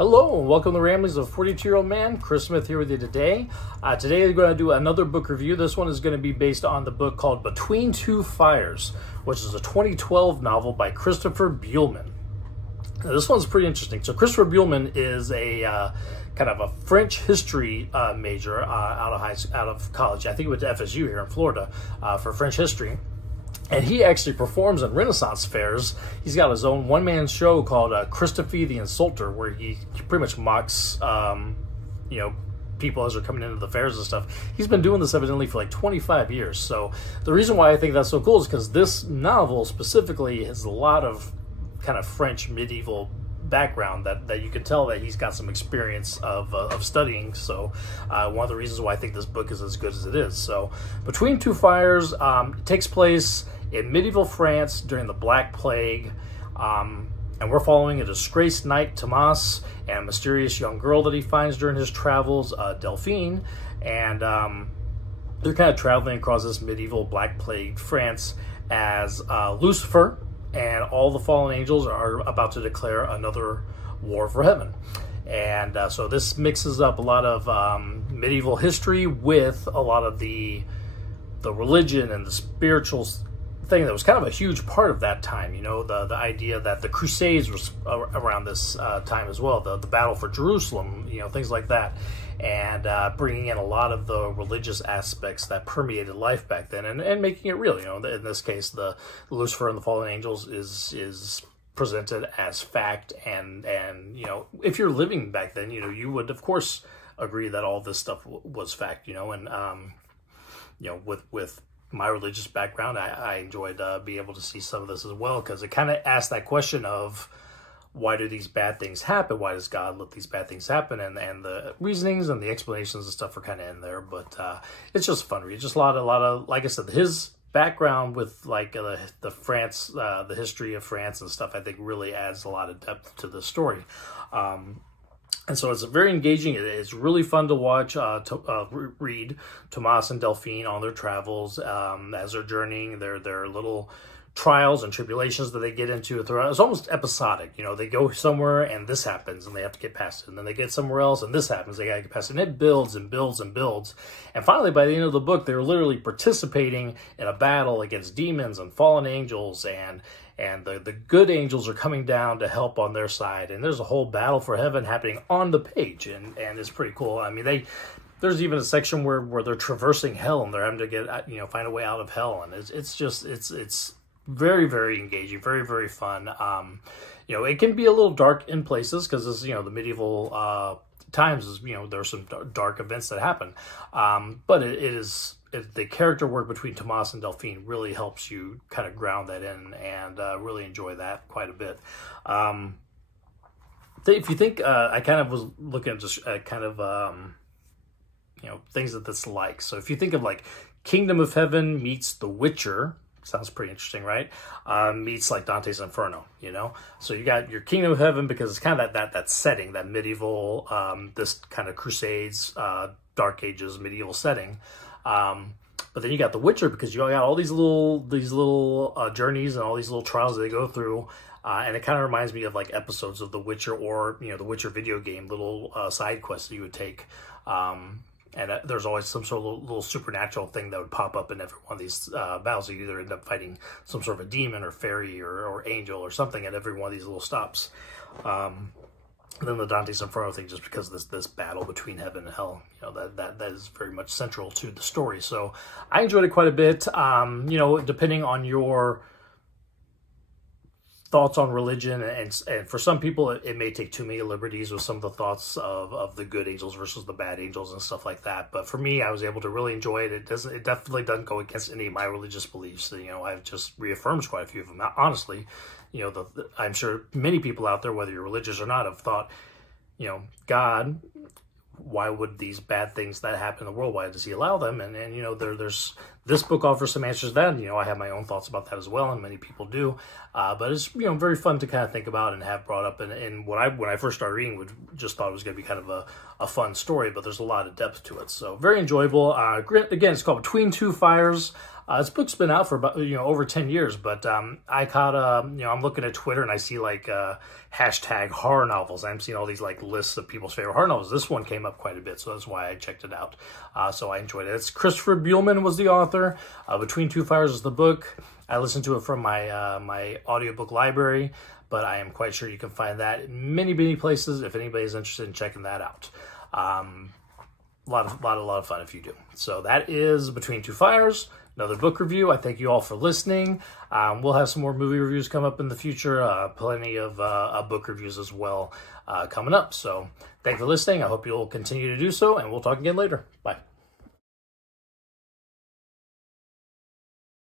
Hello and welcome to the Ramblings of a 42-Year-Old Man. Chris Smith here with you today. Today we're going to do another book review. This one is going to be based on the book called Between Two Fires, which is a 2012 novel by Christopher Buehlman. Now, this one's pretty interesting. So Christopher Buehlman is a kind of a French history major out of college. I think he went to FSU here in Florida for French history. And he actually performs in Renaissance fairs. He's got his own one-man show called Christophe the Insulter, where he pretty much mocks, people as they're coming into the fairs and stuff. He's been doing this evidently for like 25 years. So the reason why I think that's so cool is because this novel specifically has a lot of kind of French medieval background that you can tell that he's got some experience of studying. So one of the reasons why I think this book is as good as it is. So Between Two Fires takes place in medieval France during the Black Plague, and we're following a disgraced knight, Thomas, and a mysterious young girl that he finds during his travels, Delphine, and they're kind of traveling across this medieval Black Plague France as Lucifer and all the fallen angels are about to declare another war for heaven. And so this mixes up a lot of medieval history with a lot of the religion and the spiritual thing that was kind of a huge part of that time. You know, the idea that the Crusades was around this time as well, the battle for Jerusalem, things like that. And bringing in a lot of the religious aspects that permeated life back then and making it real. In this case, the Lucifer and the fallen angels is presented as fact. And if you're living back then, you would, of course, agree that all this stuff was fact, with my religious background, I enjoyed being able to see some of this as well, because it kind of asked that question of, why do these bad things happen? Why does God let these bad things happen? And the reasonings and the explanations and stuff are kind of in there, but it's just fun read. Just a lot of, like I said, his background with like the France, the history of France and stuff, I think really adds a lot of depth to the story. And so it's very engaging. It's really fun to watch, read Thomas and Delphine on their travels as they're journeying, their little trials and tribulations that they get into throughout. It's almost episodic. They go somewhere and this happens and they have to get past it. And then they get somewhere else and this happens. They got to get past it. And it builds and builds and builds. And finally, by the end of the book, they're literally participating in a battle against demons and fallen angels, and the good angels are coming down to help on their side. And there's a whole battle for heaven happening on the page. And it's pretty cool. I mean, there's even a section where they're traversing hell and they're having to get, find a way out of hell. And it's very, very engaging, very, very fun. It can be a little dark in places because it's, the medieval times is, there's some dark events that happen. But the character work between Thomas and Delphine really helps you kind of ground that in and really enjoy that quite a bit. If you think, I kind of was looking at just things that's like. So if you think of like Kingdom of Heaven meets The Witcher, sounds pretty interesting, right? Meets like Dante's Inferno, So you got your Kingdom of Heaven because it's kind of that setting, that medieval, this kind of Crusades, Dark Ages, medieval setting. But then you got The Witcher because you got all these little journeys and all these little trials that they go through. And it kind of reminds me of like episodes of The Witcher or, The Witcher video game, little side quests that you would take. And there's always some sort of little supernatural thing that would pop up in every one of these battles. You either end up fighting some sort of a demon or fairy or angel or something at every one of these little stops. Then the Dante's Inferno thing, just because of this battle between heaven and hell, that is very much central to the story. So I enjoyed it quite a bit. Depending on your thoughts on religion, and for some people it may take too many liberties with some of the thoughts of the good angels versus the bad angels and stuff like that. But for me, I was able to really enjoy it. It definitely doesn't go against any of my religious beliefs. I've just reaffirmed quite a few of them. Honestly, I'm sure many people out there, whether you're religious or not, have thought, God, why would these bad things that happen in the world, why does he allow them? And there's This book offers some answers to that. And, I have my own thoughts about that as well, and many people do. But it's, very fun to kind of think about and have brought up. And when I first started reading, just thought it was going to be kind of a fun story, but there's a lot of depth to it. So very enjoyable. Again, it's called Between Two Fires. This book's been out for about, over 10 years, but I caught, I'm looking at Twitter and I see like hashtag horror novels. I'm seeing all these like lists of people's favorite horror novels. This one came up quite a bit, so that's why I checked it out. So I enjoyed it. It's Christopher Buehlman was the author. Between Two Fires is the book. I listened to it from my my audiobook library, but I am quite sure you can find that in many, many places if anybody's interested in checking that out. A lot of fun if you do. So that is Between Two Fires. Another book review. I thank you all for listening. We'll have some more movie reviews come up in the future. Plenty of book reviews as well coming up. So thank you for listening. I hope you'll continue to do so, and we'll talk again later. Bye.